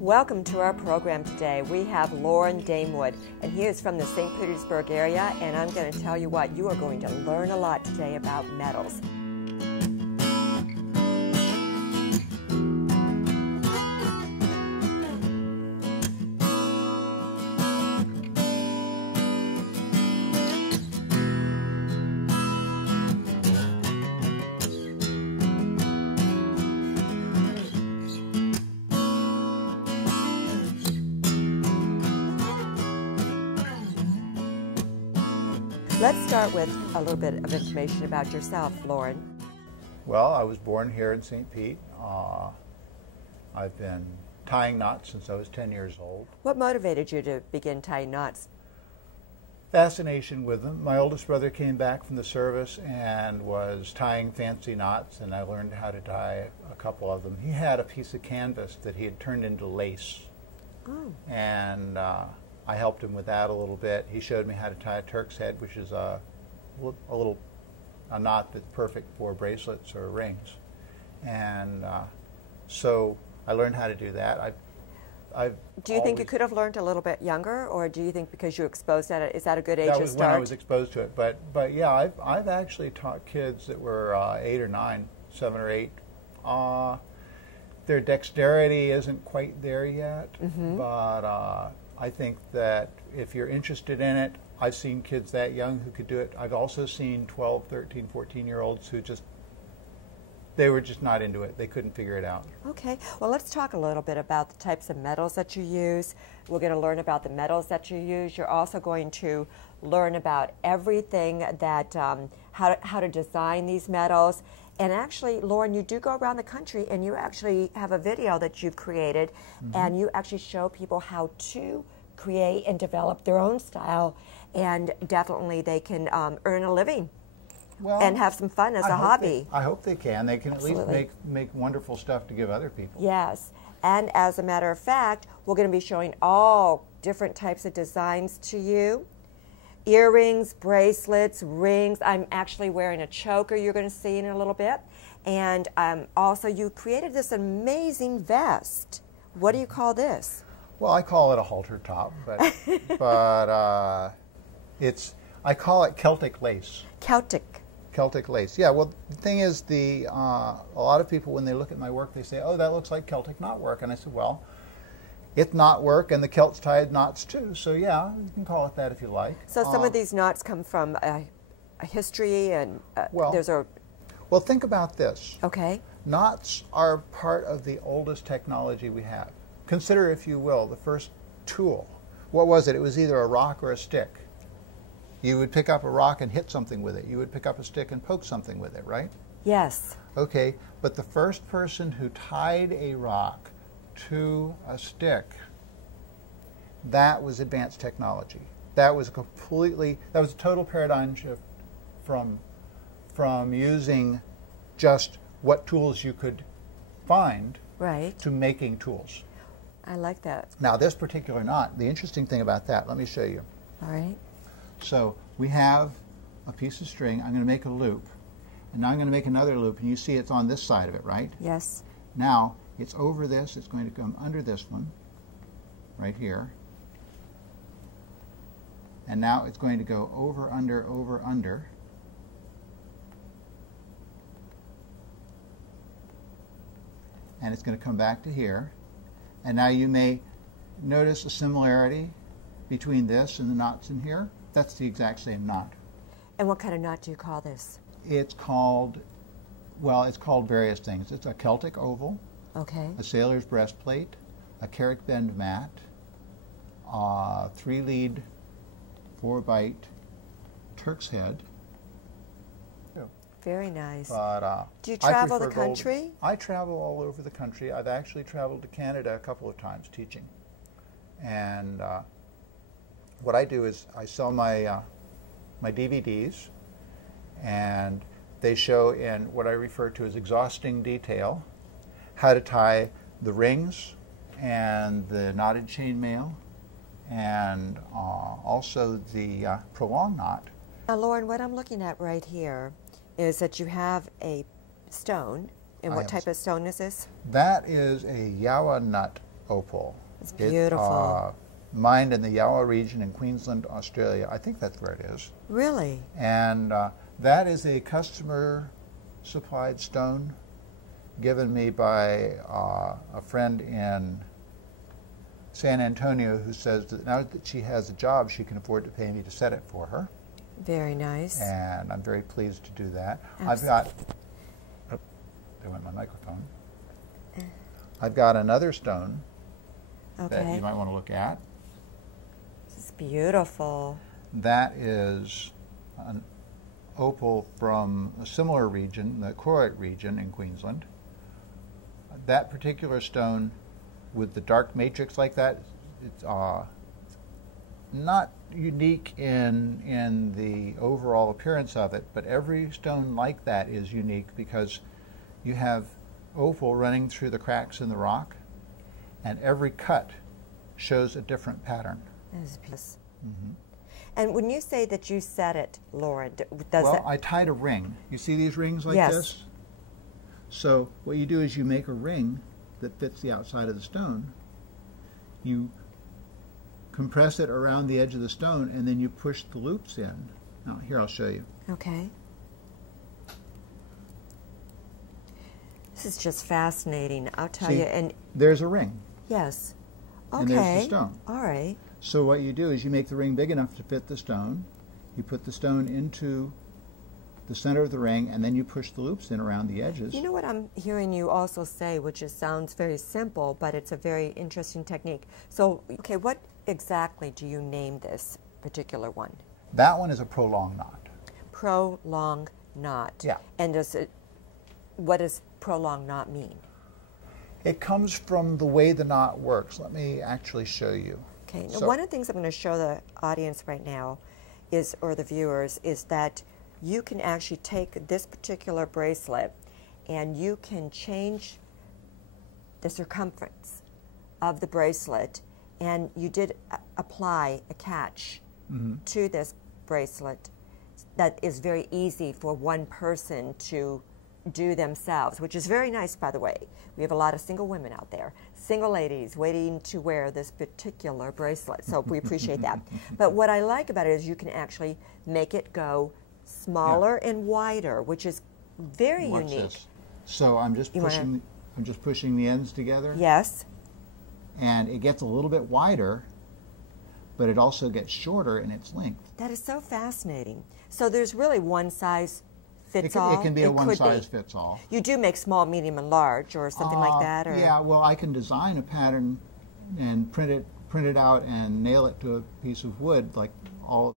Welcome to our program today. We have Loren Damewood, and he is from the St. Petersburg area, and I'm going to tell you what, you are going to learn a lot today about metals. Let's start with a little bit of information about yourself, Loren. Well, I was born here in St. Pete. I've been tying knots since I was 10 years old. What motivated you to begin tying knots? Fascination with them. My oldest brother came back from the service and was tying fancy knots, and I learned how to tie a couple of them. He had a piece of canvas that he had turned into lace. Oh. And I helped him with that a little bit. He showed me how to tie a Turk's head, which is a knot that's perfect for bracelets or rings. And so I learned how to do that. Do you think you could have learned a little bit younger, or do you think because you were exposed at it, is that a good age to start? That was when I was exposed to it. But yeah, I've actually taught kids that were 8 or 9, 7 or 8. Their dexterity isn't quite there yet, but I think that if you're interested in it, I've seen kids that young who could do it. I've also seen 12, 13, 14-year-olds who they were just not into it. They couldn't figure it out. Okay. Well, let's talk a little bit about the types of metals that you use. We're going to learn about the metals that you use. You're also going to learn about everything that, how to design these metals. And actually, Loren, you do go around the country and you actually have a video that you've created, and you actually show people how to create and develop their own style, and definitely they can earn a living and have some fun as a hobby. I hope they can. They can at least make wonderful stuff to give other people. Yes. And as a matter of fact, we're going to be showing all different types of designs to you. Earrings, bracelets, rings. I'm actually wearing a choker you're going to see in a little bit. And also you created this amazing vest. What do you call this? Well, I call it a halter top, but I call it Celtic lace. Celtic lace. Yeah, well, the thing is, a lot of people, when they look at my work, they say, oh, that looks like Celtic knotwork. And I said, well, it's knotwork, and the Celts tied knots too. So yeah, you can call it that if you like. So some of these knots come from a history, and well, think about this. Okay. Knots are part of the oldest technology we have. Consider, if you will, the first tool. What was it? It was either a rock or a stick. You would pick up a rock and hit something with it. You would pick up a stick and poke something with it, right? Yes. Okay, but the first person who tied a rock to a stick, that was advanced technology. That was a total paradigm shift from using just what tools you could find to making tools. I like that. Now, this particular knot, the interesting thing about that, let me show you. All right. So we have a piece of string. I'm going to make a loop. And now I'm going to make another loop, and you see it's on this side of it, right? Yes. Now, it's over this. It's going to come under this one, right here. And now it's going to go over, under, over, under. And it's going to come back to here. And now you may notice a similarity between this and the knots in here. That's the exact same knot. And what kind of knot do you call this? It's called various things. It's a Celtic oval, a sailor's breastplate, a carrick bend mat, 3-lead, 4-bite Turk's head. Very nice. But, do you travel the country? I travel all over the country. I've actually traveled to Canada a couple of times teaching. And what I do is I sell my DVDs, and they show in what I refer to as exhausting detail how to tie the rings and the knotted chainmail, and also the prolonged knot. Now, Loren, what I'm looking at right here is that you have a stone. And what type of stone is this? That is a yawa nut opal. It's beautiful. Mined in the Yarra region in Queensland, Australia. I think that's where it is. Really? And that is a customer-supplied stone given me by a friend in San Antonio who says that now that she has a job, she can afford to pay me to set it for her. Very nice. And I'm very pleased to do that. Absolutely. There went my microphone. I've got another stone that you might want to look at. This is beautiful. That is an opal from a similar region, the Koroit region in Queensland. That particular stone with the dark matrix like that, it's not unique in the overall appearance of it, but every stone like that is unique because you have opal running through the cracks in the rock, and every cut shows a different pattern. Mm-hmm. And when you say that you set it, Loren, I tied a ring. You see these rings like this? So what you do is you make a ring that fits the outside of the stone. You compress it around the edge of the stone, and then you push the loops in. Now, here I'll show you. Okay. This is just fascinating. I'll tell you. And there's a ring. Yes. Okay. And there's the stone. All right. So what you do is you make the ring big enough to fit the stone. You put the stone into the center of the ring, and then you push the loops in around the edges. You know what I'm hearing you also say, which sounds very simple, but it's a very interesting technique. So, okay, what exactly do you name this particular one? That one is a prolonged knot. Prolonged knot. Yeah. And what does prolonged knot mean? It comes from the way the knot works. Let me actually show you. Okay. Now, one of the things I'm going to show the audience right now is, or the viewers, is that you can actually take this particular bracelet and you can change the circumference of the bracelet, and you did apply a catch to this bracelet that is very easy for one person to do themselves, which is very nice, by the way. We have a lot of single women out there, single ladies waiting to wear this particular bracelet, so we appreciate that. But what I like about it is you can actually make it go smaller and wider, which is very unique. This. So I'm just pushing the ends together. Yes. And it gets a little bit wider, but it also gets shorter in its length. That is so fascinating. So there's really one size fits all? It can be a one size fits all. You do make small, medium, and large, or something like that? Or? Yeah, well, I can design a pattern and print it out and nail it to a piece of wood, like all